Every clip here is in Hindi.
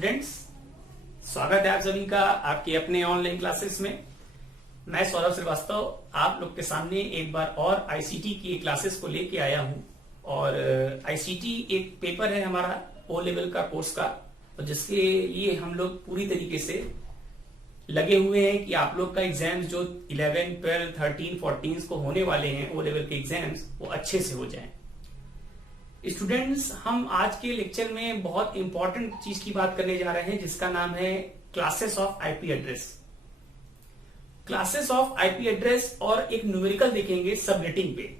स्टूडेंट्स, स्वागत है आप सभी का आपके अपने ऑनलाइन क्लासेस में। मैं सौरभ श्रीवास्तव आप लोग के सामने एक बार और आईसीटी की क्लासेस को लेके आया हूं। और आईसीटी एक पेपर है हमारा ओ लेवल का कोर्स का, तो जिसके लिए हम लोग पूरी तरीके से लगे हुए हैं कि आप लोग का एग्जाम्स जो 11, 12, 13, 14 को होने वाले हैं ओ लेवल के एग्जाम्स वो अच्छे से हो जाएं। स्टूडेंट्स, हम आज के लेक्चर में बहुत इंपॉर्टेंट चीज की बात करने जा रहे हैं जिसका नाम है classes of IP address. Classes of IP address और एक न्यूमेरिकल देखेंगे सबनेटिंग पे।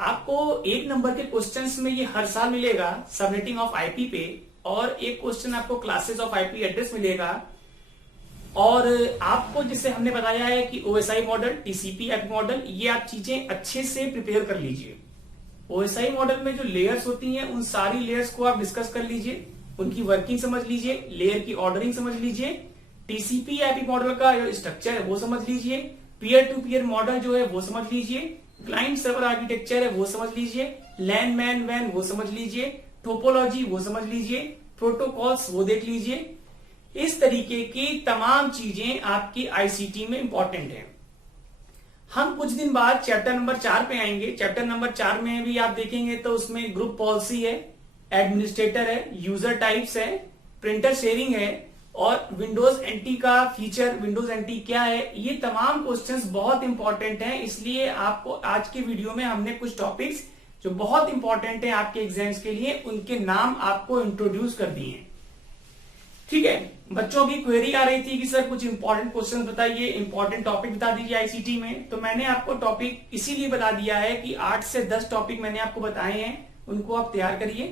आपको एक नंबर के क्वेश्चंस में ये हर साल मिलेगा सबनेटिंग ऑफ आईपी पे, और एक क्वेश्चन आपको क्लासेस ऑफ आईपी एड्रेस मिलेगा। और आपको जिसे हमने बताया है कि OSI model, TCP IP model, ये आप चीजें अच्छे से प्रिपेयर कर लीजिए। ओएसआई मॉडल में जो लेयर्स होती हैं उन सारी लेयर्स को आप डिस्कस कर लीजिए, उनकी वर्किंग समझ लीजिए, लेयर की ऑर्डरिंग समझ लीजिए, टीसीपी आईपी मॉडल का जो स्ट्रक्चर है वो समझ लीजिए, पीयर टू पीयर मॉडल जो है वो समझ लीजिए, क्लाइंट सर्वर आर्किटेक्चर है वो समझ लीजिए, लैन मैन वैन वो समझ लीजिए, टोपोलॉजी वो समझ लीजिए, प्रोटोकॉल्स वो देख लीजिए। इस तरीके की तमाम चीजें आपकी आईसीटी में इंपॉर्टेंट है। हम कुछ दिन बाद चैप्टर नंबर 4 पे आएंगे। चैप्टर नंबर 4 में भी आप देखेंगे तो उसमें ग्रुप पॉलिसी है, एडमिनिस्ट्रेटर है, यूजर टाइप्स है, प्रिंटर शेयरिंग है, और विंडोज एनटी का फीचर, विंडोज एनटी क्या है, ये तमाम क्वेश्चंस बहुत इंपॉर्टेंट हैं। इसलिए आपको आज के वीडियो में हमने कुछ टॉपिक्स जो बहुत इंपॉर्टेंट है आपके एग्जाम्स के लिए, उनके नाम आपको इंट्रोड्यूस कर दिए हैं। ठीक है, बच्चों की क्वेरी आ रही थी कि सर कुछ इंपॉर्टेंट क्वेश्चन बताइए, इंपॉर्टेंट टॉपिक बता दीजिए आईसीटी में। तो मैंने आपको टॉपिक इसीलिए बता दिया है कि 8 से 10 टॉपिक मैंने आपको बताए हैं, उनको आप तैयार करिए।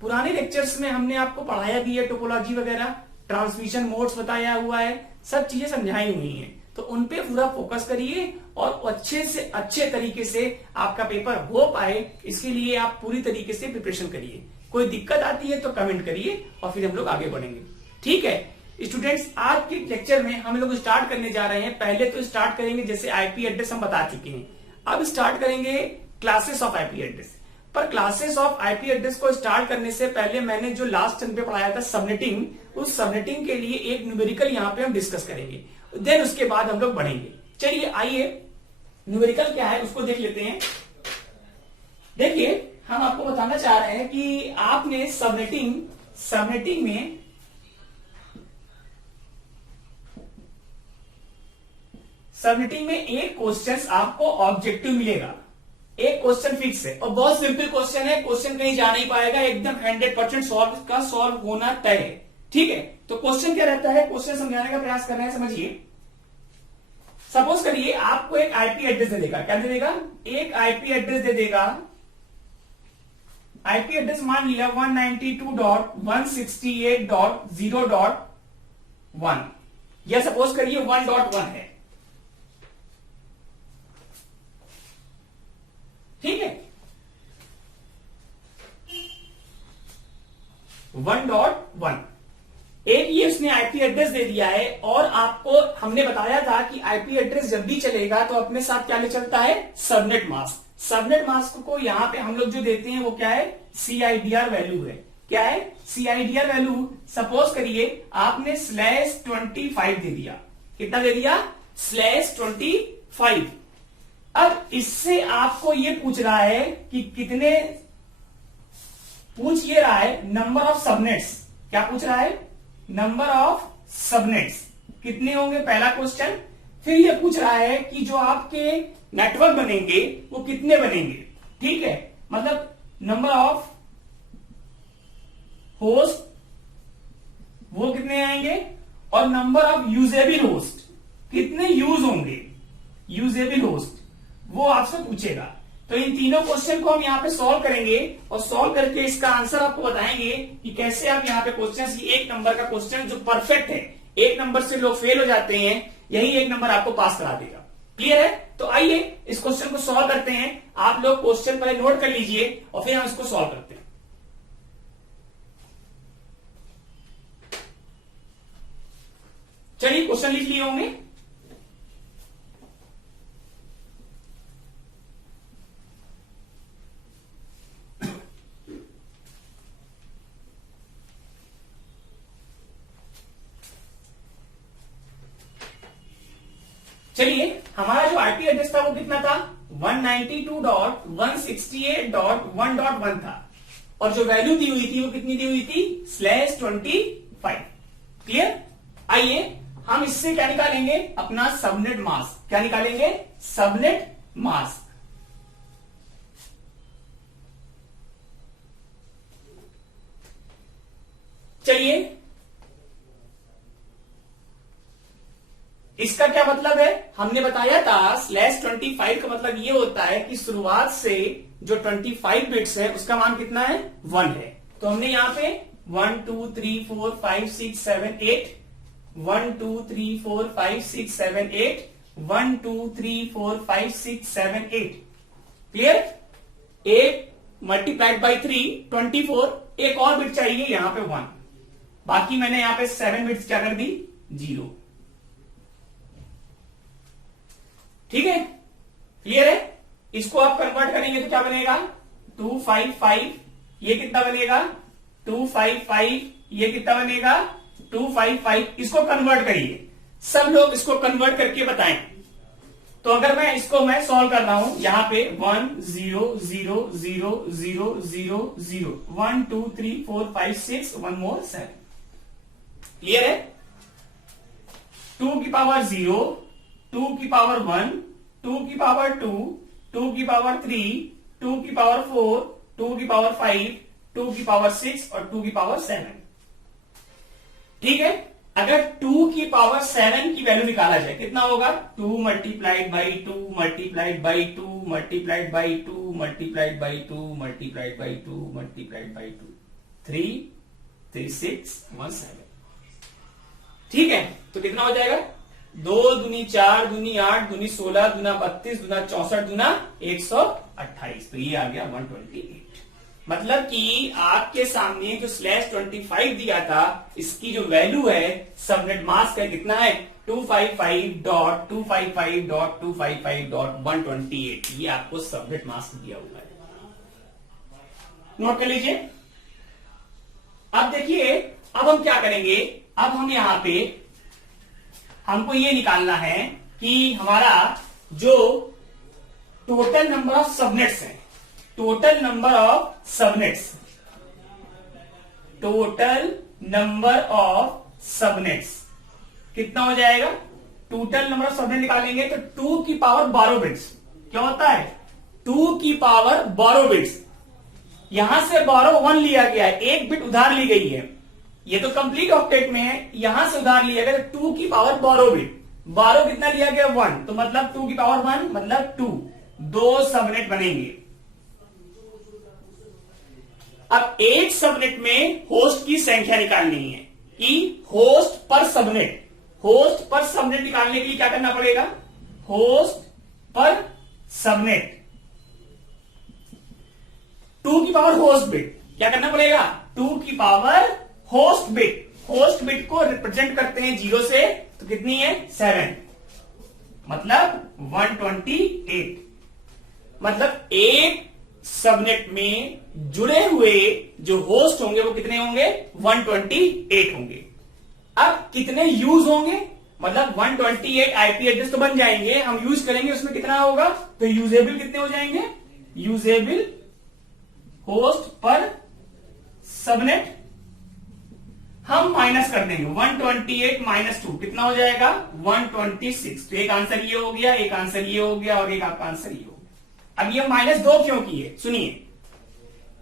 पुराने लेक्चर्स में हमने आपको पढ़ाया भी है, टोपोलॉजी वगैरह, ट्रांसमिशन मोड्स बताया हुआ है, सब चीजें समझाई हुई है, तो उनपे पूरा फोकस करिए और अच्छे से अच्छे तरीके से आपका पेपर हो पाए, इसके लिए आप पूरी तरीके से प्रिपरेशन करिए। कोई दिक्कत आती है तो कमेंट करिए और फिर हम लोग आगे बढ़ेंगे। ठीक है स्टूडेंट्स, आज के लेक्चर में हम लोग स्टार्ट करने जा रहे हैं। पहले तो स्टार्ट करेंगे जैसे आईपी एड्रेस हम बता चुके हैं, अब स्टार्ट करेंगे क्लासेस ऑफ आईपी एड्रेस। पर क्लासेस ऑफ आईपी एड्रेस को स्टार्ट करने से पहले मैंने जो लास्ट टर्म पे पढ़ाया था सबनेटिंग, उस सबनेटिंग के लिए एक न्यूमेरिकल यहाँ पे हम डिस्कस करेंगे, देन उसके बाद हम लोग बढ़ेंगे। चलिए आइए न्यूमेरिकल क्या है उसको देख लेते हैं। देखिए, हम आपको बताना चाह रहे हैं कि आपने सबनेटिंग में एक क्वेश्चन आपको ऑब्जेक्टिव मिलेगा, एक क्वेश्चन फिक्स है और बहुत सिंपल क्वेश्चन है, क्वेश्चन कहीं जा नहीं पाएगा, एकदम 100% सॉल्व होना तय है। ठीक है, तो क्वेश्चन क्या रहता है, क्वेश्चन समझाने का प्रयास कर रहे हैं, समझिए। सपोज करिए आपको एक आईपी एड्रेस दे देगा, क्या दे देगा, एक आईपी एड्रेस दे देगा। आईपी एड्रेस मान लिया 192.168.0.1, या सपोज करिए 1.1 है। ठीक है, 1.1 एक ये उसने आईपी एड्रेस दे दिया है, और आपको हमने बताया था कि आईपी एड्रेस जब भी चलेगा तो अपने साथ क्या ले चलता है, सबनेट मास्क। सबनेट मास्क को यहां पे हम लोग जो देते हैं वो क्या है, सीआईडीआर वैल्यू है। क्या है, सीआईडीआर वैल्यू। सपोज करिए आपने /25 दे दिया, कितना दे दिया, /25। अब इससे आपको ये पूछ रहा है कि कितने, पूछ ये रहा है नंबर ऑफ सबनेट्स। क्या पूछ रहा है, नंबर ऑफ सबनेट्स कितने होंगे, पहला क्वेश्चन। फिर ये पूछ रहा है कि जो आपके नेटवर्क बनेंगे वो कितने बनेंगे। ठीक है, मतलब नंबर ऑफ होस्ट वो कितने आएंगे, और नंबर ऑफ यूजेबल होस्ट कितने यूज होंगे, यूजेबल होस्ट वो आपसे पूछेगा। तो इन तीनों क्वेश्चन को हम यहाँ पे सॉल्व करेंगे और सॉल्व करके इसका आंसर आपको बताएंगे कि कैसे आप यहाँ पे क्वेश्चन, एक नंबर का क्वेश्चन जो परफेक्ट है, एक नंबर से लोग फेल हो जाते हैं, यही एक नंबर आपको पास करा देगा। क्लियर है, तो आइए इस क्वेश्चन को सॉल्व करते हैं। आप लोग क्वेश्चन पहले नोट कर लीजिए और फिर हम इसको सॉल्व करते हैं। चलिए क्वेश्चन लिख लिए होंगे। हमारा जो आईपी एड्रेस था वो कितना था, 192.168.1.1 था, और जो वैल्यू दी हुई थी वो कितनी दी हुई थी, /25। क्लियर। आइए हम इससे क्या निकालेंगे, अपना सबनेट मास्क। क्या निकालेंगे, सबनेट मास्क। चलिए, इसका क्या मतलब है, हमने बताया था /25 का मतलब ये होता है कि शुरुआत से जो 25 बिट्स है उसका मान कितना है, 1 है। तो हमने यहां पे 1 2 3 4 5 6 7 8 1 2 3 4 5 6 7 8 1 2 3 4 5 6 7 8 क्लियर। 8 multiplied by 3 24। एक और बिट चाहिए यहां पे 1, बाकी मैंने यहां पे 7 बिट्स क्या कर दी, 0। ठीक है, क्लियर है। इसको आप कन्वर्ट करेंगे तो क्या बनेगा, 255। ये कितना बनेगा, 255। ये कितना बनेगा, 255। इसको कन्वर्ट करिए, सब लोग इसको कन्वर्ट करके बताएं। तो अगर मैं इसको सॉल्व कर रहा हूं, यहां पे 1 0 0 0 0 0 0 1 2 3 4 5 6 1 more 7। क्लियर है। 2 की पावर 0, 2 की पावर 1, 2 की पावर 2, 2 की पावर 3, 2 की पावर 4, 2 की पावर 5, 2 की पावर 6 और 2 की पावर 7। ठीक है। अगर 2 की पावर 7 की वैल्यू निकाला जाए कितना होगा, 2 multiplied by 2 multiplied by 2 multiplied by 2 multiplied by 2 multiplied by 2 multiplied by 2 3 3 6 1 7। ठीक है, तो कितना हो जाएगा, 2 दूनी 4 दूनी 8 दूनी 16 दूना 32 दूना 64 दूना 128। तो ये आ गया 128। मतलब कि आपके सामने जो /25 दिया था, इसकी जो वैल्यू है सबनेट मास्क है कितना है, 255.255.255.128। ये आपको सबनेट मास्क दिया हुआ है, नोट कर लीजिए। अब देखिए, अब हम क्या करेंगे, अब हम यहां पे हमको ये निकालना है कि हमारा जो टोटल नंबर ऑफ सबनेट्स है, total number of subnets, total number of subnets कितना हो जाएगा। टोटल नंबर ऑफ सबनेट निकालेंगे तो 2 की पावर 12 बिट्स। क्या होता है, 2 की पावर 12 बिट्स। यहां से 12 1 लिया गया है, एक बिट उधार ली गई है। ये तो कंप्लीट ऑक्टेट में है, यहां से उधार लिया गया तो 2 की पावर 12 बिट। 12 कितना लिया गया, 1, तो मतलब 2 की पावर 1 मतलब 2। 2 सबनेट बनेंगे। अब एक सबनेट में होस्ट की संख्या निकालनी है कि होस्ट पर सबनेट, होस्ट पर सबनेट निकालने के लिए क्या करना पड़ेगा, होस्ट पर सबनेट 2 की पावर होस्ट बिट। क्या करना पड़ेगा, 2 की power host bit. Host bit को रिप्रेजेंट करते हैं 0 से, तो कितनी है, 7, मतलब 128। मतलब एक सबनेट में जुड़े हुए जो होस्ट होंगे वो कितने होंगे, 128 होंगे। अब कितने यूज होंगे, मतलब 128 आईपी एड्रेस तो बन जाएंगे, हम यूज करेंगे उसमें कितना होगा, तो यूजेबल कितने हो जाएंगे, यूजेबल होस्ट पर सबनेट हम माइनस कर देंगे। 128 माइनस 2 कितना हो जाएगा, 126। तो एक आंसर ये हो गया, एक आंसर ये हो गया और एक आपका आंसर ये हो गया। अब ये -2 क्यों किए, सुनिए।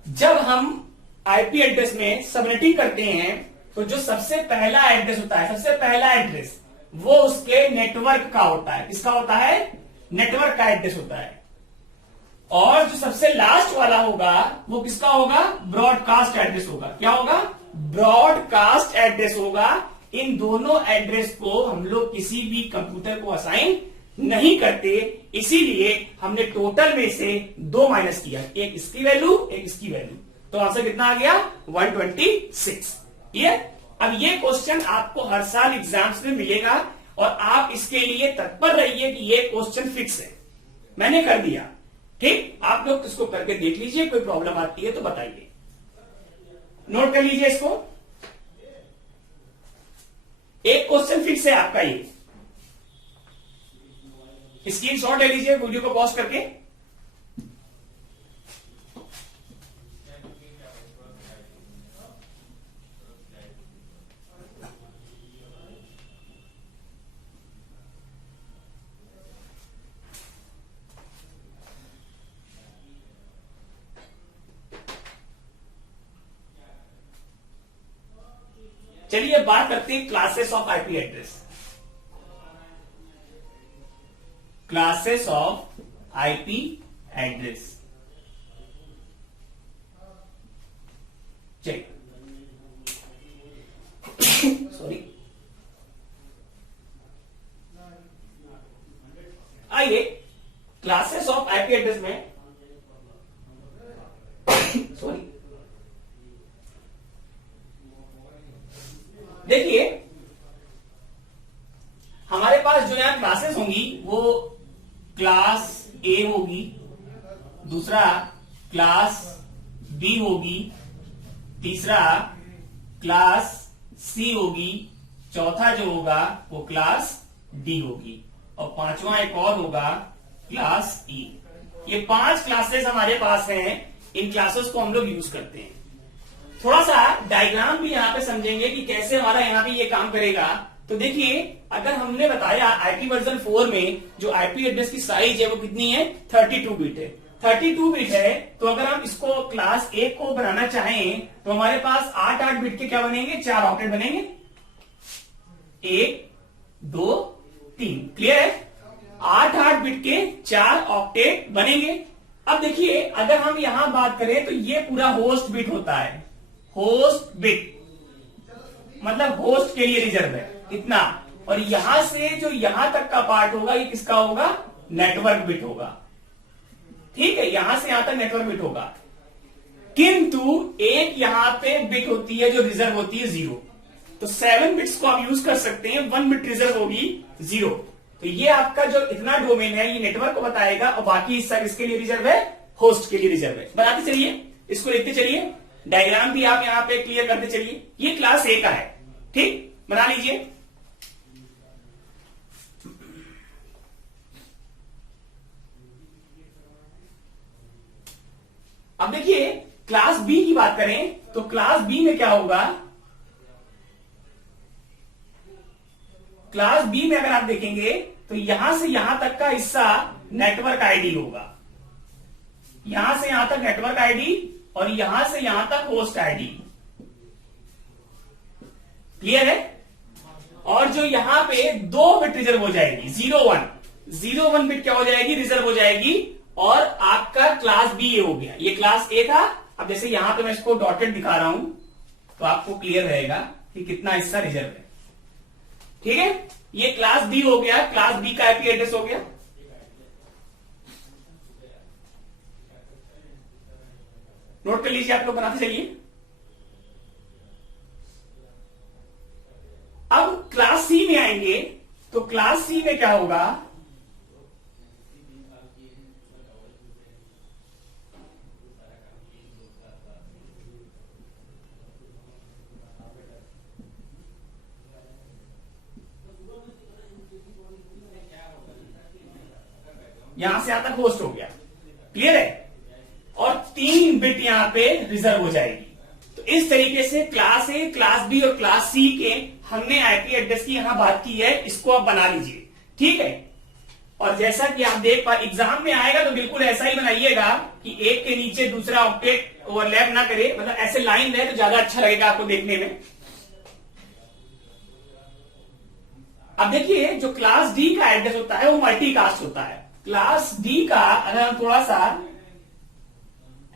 जब हम आईपी एड्रेस में सबनेटिंग करते हैं तो जो सबसे पहला एड्रेस होता है, सबसे पहला एड्रेस वो उसके नेटवर्क का होता है। किसका होता है, नेटवर्क का एड्रेस होता है। और जो सबसे लास्ट वाला होगा वो किसका होगा, ब्रॉडकास्ट एड्रेस होगा। क्या होगा, ब्रॉडकास्ट एड्रेस होगा। इन दोनों एड्रेस को हम लोग किसी भी कंप्यूटर को असाइन नहीं करते, इसीलिए हमने टोटल में से 2 माइनस किया, एक इसकी वैल्यू एक इसकी वैल्यू। तो आंसर कितना आ गया, 126। ये अब ये क्वेश्चन आपको हर साल एग्जाम्स में मिलेगा और आप इसके लिए तत्पर रहिए कि ये क्वेश्चन फिक्स है। मैंने कर दिया, ठीक। आप लोग इसको करके देख लीजिए, कोई प्रॉब्लम आती है तो बताइए। नोट कर लीजिए इसको, एक क्वेश्चन फिक्स है आपका ये। स्क्रीनशॉट ले लीजिए वीडियो को पॉज करके। चलिए बात करते हैं classes of IP address. Classes of IP address, चलिए सॉरी, आइए क्लासेस ऑफ आईपी एड्रेस में सॉरी देखिए, हमारे पास जो यहां क्लासेस होंगी वो क्लास ए होगी, दूसरा क्लास बी होगी, तीसरा क्लास सी होगी, चौथा जो होगा वो क्लास डी होगी, और पांचवा एक और होगा क्लास ई। ये 5 क्लासेस हमारे पास हैं। इन क्लासेस को हम लोग यूज करते हैं। थोड़ा सा डायग्राम भी यहाँ पे समझेंगे कि कैसे हमारा यहाँ पे ये काम करेगा। तो देखिए, अगर हमने बताया आईपी वर्जन 4 में जो आईपी एड्रेस की साइज है वो कितनी है, 32 बिट है। 32 बिट है, तो अगर हम इसको क्लास ए को बनाना चाहें तो हमारे पास 8 बिट के क्या बनेंगे, 4 ऑक्टेट बनेंगे, 1 2 3। क्लियर है? 8 बिट के 4 ऑक्टेट बनेंगे। अब देखिए, अगर हम यहां बात करें तो ये पूरा होस्ट बिट होता है। होस्ट बिट मतलब होस्ट के लिए रिजर्व है इतना, और यहां से जो यहां तक का पार्ट होगा ये किसका होगा, नेटवर्क बिट होगा। ठीक है, यहां से यहां तक नेटवर्क बिट होगा, किंतु एक यहां पे बिट होती है जो रिजर्व होती है 0। तो 7 बिट्स को आप यूज कर सकते हैं, 1 बिट रिजर्व होगी 0। तो ये आपका जो इतना डोमेन है ये नेटवर्क को बताएगा, और बाकी हिस्सा किसके लिए रिजर्व है, होस्ट के लिए रिजर्व है। बनाते चलिए, इसको लिखते चलिए, डायग्राम भी आप यहां पे क्लियर करते चलिए। ये क्लास ए का है, ठीक, बना लीजिए। अब देखिए, क्लास बी की बात करें तो क्लास बी में क्या होगा, क्लास बी में अगर आप देखेंगे तो यहां से यहां तक का हिस्सा नेटवर्क आईडी होगा, यहां से यहां तक नेटवर्क आईडी, और यहां से यहां तक होस्ट आईडी। क्लियर है? और जो यहां पे 2 बिट रिजर्व हो जाएगी, 0 1 बिट क्या हो जाएगी, रिजर्व हो जाएगी, और आपका क्लास बी ये हो गया। ये क्लास ए था। अब जैसे यहां पे मैं इसको डॉटेड दिखा रहा हूं तो आपको क्लियर रहेगा कि कितना हिस्सा रिजर्व है। ठीक है, ये क्लास बी हो गया, क्लास बी का आईपी एड्रेस हो गया। नोट कर लीजिए, आप लोग बनाते चलिए। अब क्लास सी में आएंगे तो क्लास सी में क्या होगा, यहां से यहां तक होस्ट हो गया। क्लियर है? और 3 बिट यहां पे रिजर्व हो जाएगी। तो इस तरीके से क्लास ए, क्लास बी और क्लास सी के हमने आईपी एड्रेस की यहां बात की है। इसको आप बना लीजिए, ठीक है। और जैसा कि आप देख पाए, एग्जाम में आएगा तो बिल्कुल ऐसा ही बनाइएगा कि एक के नीचे दूसरा ऑक्टेट ओवरलैप ना करे, मतलब ऐसे लाइन रहे तो ज्यादा अच्छा लगेगा आपको देखने में। अब देखिए, जो क्लास डी का एड्रेस होता है वो मल्टीकास्ट होता है। क्लास डी का अगर हम थोड़ा सा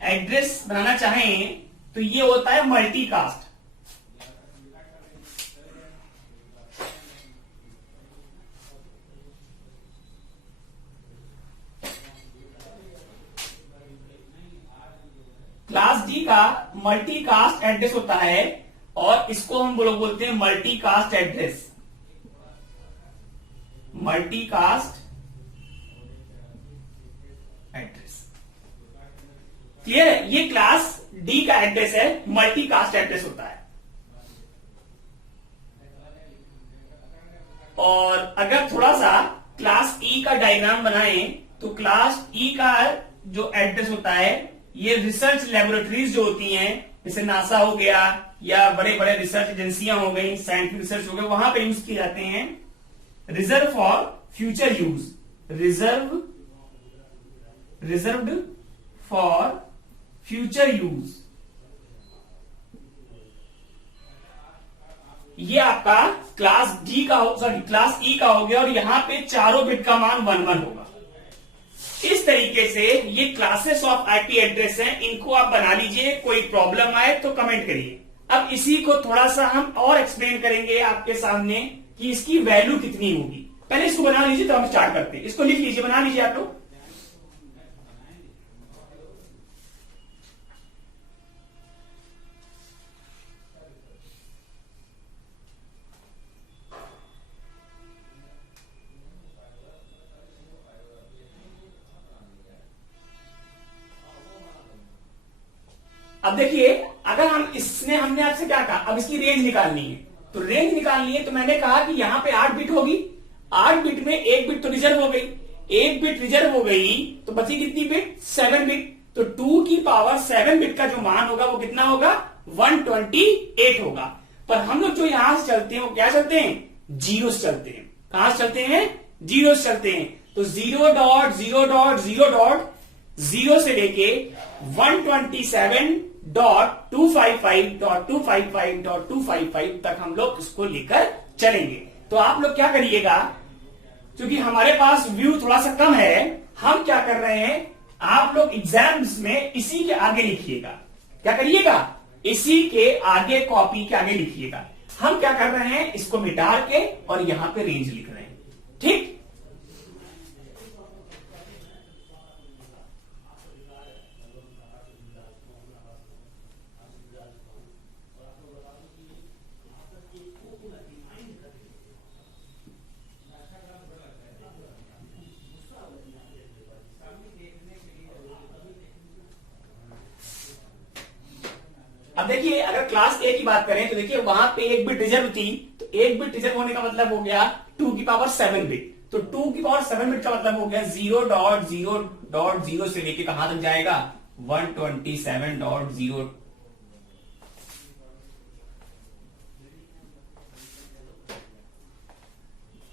एड्रेस बनाना चाहें तो ये होता है मल्टीकास्ट। क्लास डी का मल्टीकास्ट एड्रेस होता है, और इसको हम लोग बोलते हैं multicast address. Multicast address. Clear है? ये क्लास डी का एड्रेस है, मल्टीकास्ट एड्रेस होता है। और अगर थोड़ा सा क्लास ई ई का डायग्राम बनाएं तो क्लास ई का जो एड्रेस होता है ये रिसर्च लेबोरेटरीज जो होती हैं, जैसे नासा हो गया या बड़े बड़े रिसर्च एजेंसियां हो गई, साइंटिफिक रिसर्च हो गया, वहां पे यूज किए जाते हैं। Reserve for future use, reserved for future use, ये आपका क्लास डी का क्लास ई का हो गया और यहां पे चारों बिट का मान 1 1 होगा। इस तरीके से ये क्लासेस ऑफ आईपी एड्रेस हैं, इनको आप बना लीजिए। कोई प्रॉब्लम आए तो कमेंट करिए। अब इसी को थोड़ा सा हम और एक्सप्लेन करेंगे आपके सामने कि इसकी वैल्यू कितनी होगी। पहले इसको बना लीजिए तो हम स्टार्ट करते हैं। इसको लिख लीजिए, बना लीजिए आप लोग। अब देखिए, अगर हमने आपसे क्या कहा, अब इसकी रेंज निकालनी है। तो रेंज निकालनी है तो मैंने कहा कि यहां पे 8 बिट होगी। 8 बिट में 1 बिट तो रिजर्व हो गई, 1 बिट रिजर्व हो गई तो बची कितनी बिट? 7 बिट। तो 2 की पावर 7 बिट का जो मान होगा वो कितना होगा? 128 होगा। पर हम लोग जो यहां से चलते हैं वो क्या चलते हैं? जीरो से चलते हैं। कहां से चलते हैं? जीरो से चलते हैं। तो 0.0.0.0 से लेके 127.255.255.255 तक हम लोग इसको लेकर चलेंगे। तो आप लोग क्या करिएगा, क्योंकि हमारे पास व्यू थोड़ा सा कम है, हम क्या कर रहे हैं, आप लोग एग्जाम्स में इसी के आगे लिखिएगा। क्या करिएगा? इसी के आगे, कॉपी के आगे लिखिएगा। हम क्या कर रहे हैं, इसको मिटा के और यहां पे रेंज लिख रहे हैं। ठीक। अब देखिए, अगर क्लास ए की बात करें तो देखिए वहां पे 1 बिट रिजर्व थी। तो 1 बिट रिजर्व होने का मतलब हो गया 2 की पावर 7 बिट। तो 2 की पावर 7 बिट का मतलब हो गया 0.0.0 से लेके कहां तक जाएगा? 127.0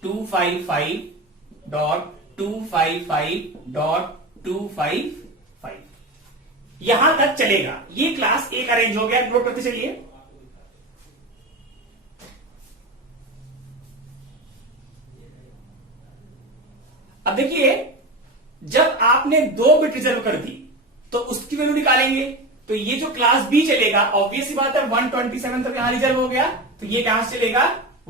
255.255.255 यहां तक चलेगा। ये क्लास ए का रेंज हो गया। नोट करते चलिए। अब देखिए, जब आपने 2 बिट रिजर्व कर दी तो उसकी वैल्यू निकालेंगे। तो ये जो क्लास बी चलेगा, ऑब्वियस सी बात है, 127 तक यहां रिजर्व हो गया। तो ये कहां से चलेगा?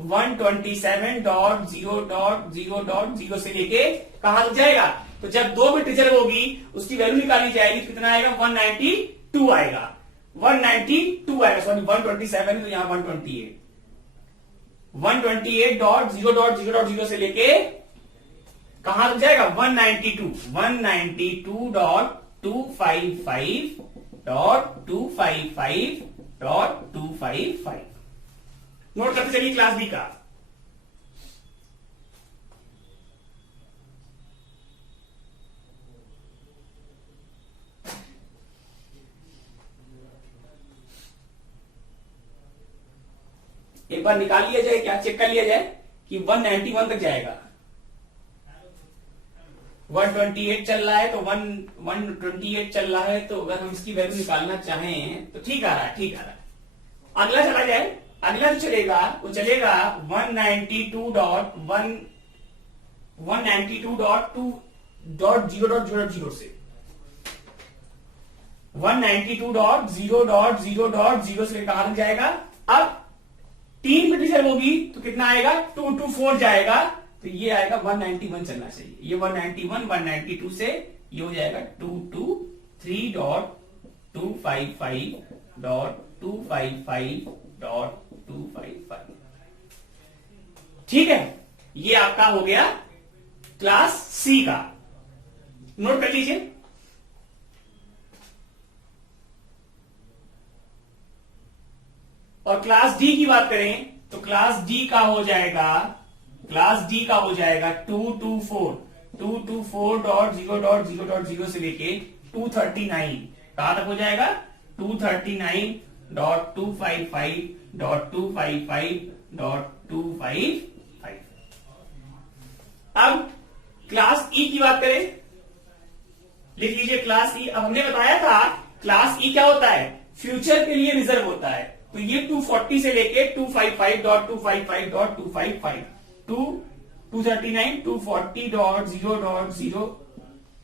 127.0.0.0 से लेके कहां तक जाएगा? तो जब 2 बिट रिजर्व होगी उसकी वैल्यू निकाली जाएगी, कितना आएगा? 192 आएगा। 192 आएगा, सॉरी 127 तो यहां 128। 128.0.0.0 से लेके कहां तक जाएगा? 192। 192.255.255.255। नोट करते चलिए क्लास बी का। एक बार निकाल लिया जाए, क्या चेक कर लिया जाए कि 191 तक जाएगा। 128 चल रहा है तो 128 चल रहा है, तो अगर हम इसकी वैल्यू निकालना चाहें तो ठीक आ रहा है, ठीक आ रहा है। अगला चला जाए। अगला जो चलेगा वो चलेगा 192.2.0.0 से 192.0.0.0 से कहां तक जाएगा? अब 3 बिट रिजर्व होगी तो कितना आएगा? 224 जाएगा। तो ये आएगा 191 चलना चाहिए। ये 191, 192 से ये हो जाएगा 223.255.255.255। ठीक है, ये आपका हो गया क्लास सी का। नोट कर लीजिए। और क्लास डी की बात करें तो क्लास डी का हो जाएगा 224। 224.0.0.0 से लेके 239 कहां तक हो जाएगा? 239.255.255.255। अब क्लास ई की बात करें, लिख लीजिए क्लास ई। अब हमने बताया था क्लास ई क्या होता है? फ्यूचर के लिए रिजर्व होता है। तो ये 240 से लेके 255.255.255 239 240.0.0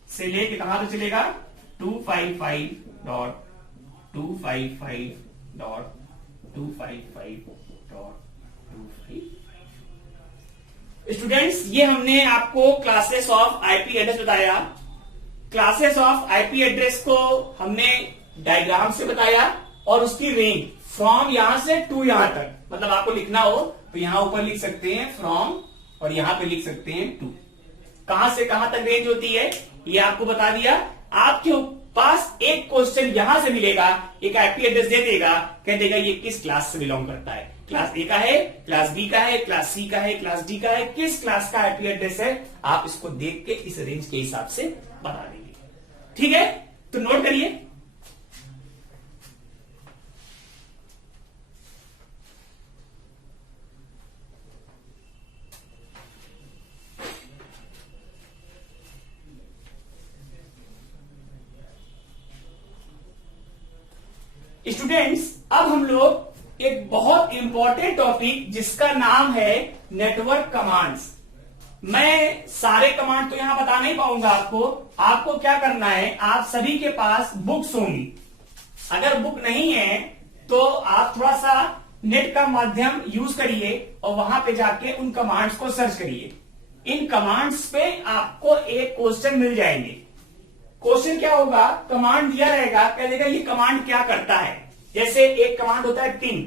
से लेके कहां तक चलेगा? 255.255.255.255। स्टूडेंट्स, ये हमने आपको क्लासेस ऑफ आईपी एड्रेस बताया। क्लासेस ऑफ आईपी एड्रेस को हमने डायग्राम से बताया और उसकी रेंज फ्रॉम यहां से टू यहां तक, मतलब आपको लिखना हो तो यहां ऊपर लिख सकते हैं फ्रॉम और यहां पे लिख सकते हैं टू। कहां से कहां तक रेंज होती है ये आपको बता दिया। आपके पास एक क्वेश्चन यहां से मिलेगा, एक आईपी एड्रेस दे देगा, कह देगा ये किस क्लास से बिलोंग करता है, क्लास ए का है, क्लास बी का है, क्लास सी का है, क्लास डी का है, किस क्लास का आईपी एड्रेस है। आप इसको देख के इस रेंज के हिसाब से बता देंगे। ठीक है, तो नोट करिए। स्टूडेंट्स, अब हम लोग एक बहुत इंपॉर्टेंट टॉपिक जिसका नाम है नेटवर्क कमांड्स। मैं सारे कमांड तो यहां बता नहीं पाऊंगा आपको क्या करना है, आप सभी के पास बुक्स होंगी। अगर बुक नहीं है तो आप थोड़ा सा नेट का माध्यम यूज करिए और वहां पे जाके उन कमांड्स को सर्च करिए। इन कमांड्स पे आपको एक क्वेश्चन मिल जाएंगे। क्वेश्चन क्या होगा? कमांड दिया रहेगा, कह देगा ये कमांड क्या करता है। जैसे एक कमांड होता है पिंग,